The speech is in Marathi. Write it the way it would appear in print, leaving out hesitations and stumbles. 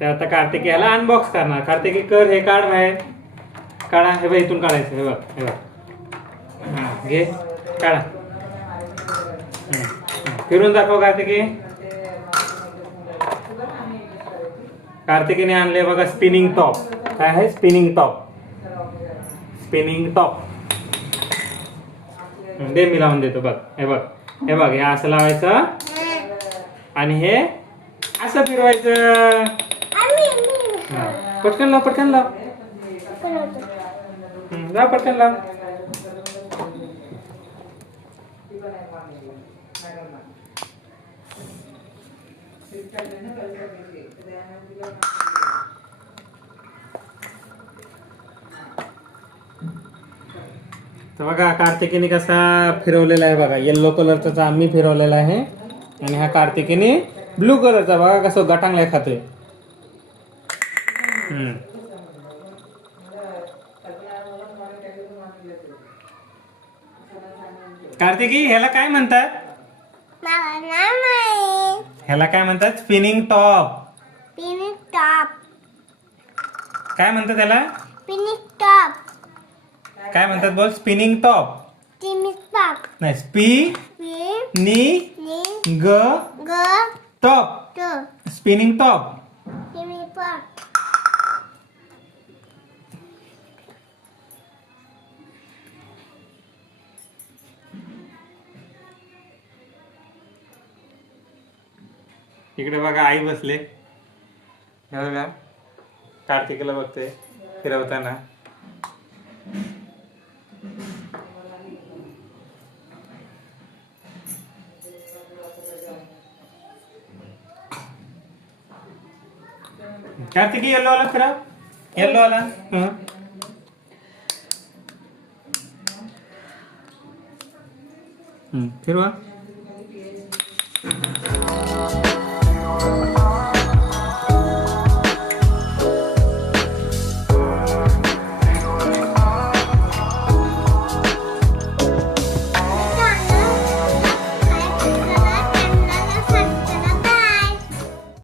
तर आता कार्तिकी याला अनबॉक्स करणार. कार्तिकी कर, हे काढ बाहेर, काढा. हे बघ इथून काढायचं. हे बघ, हे बघ. हा घे, काढा. फिरून दाखव कार्तिकी. कार्तिकीने आणले बघा स्पिनिंग टॉप. काय आहे? Spinning top. Spinning top. दे, मी लावून देतो. बघ, हे बघ, हे बघ. हे असं लावायचं आणि हे असं फिरवायचं. पटकन लाव, पटकन लाव. लाव, पटकन लाव. तर बघा कार्तिकीने कसा फिरवलेला आहे बघा. येल्लो कलरचा आम्ही फिरवलेला आहे आणि हा कार्तिकीने ब्लू कलरचा बघा कसं गटांगलाय खातोय. कार्तिकी ह्याला काय म्हणतात? ह्याला काय म्हणतात? Spinning top. Spinning top. काय म्हणतात त्याला? Spinning top. काय म्हणतात बोल? Spinning top. Spinning top. नाही, स्पी नी ग top. Spinning top. Spinning top. इकडे बघा आई बसले. बघा कार्तिकीला बघते फिरवताना. कार्तिकी येल्लो वाला फिरव. येल्लो वाला. फिरवा.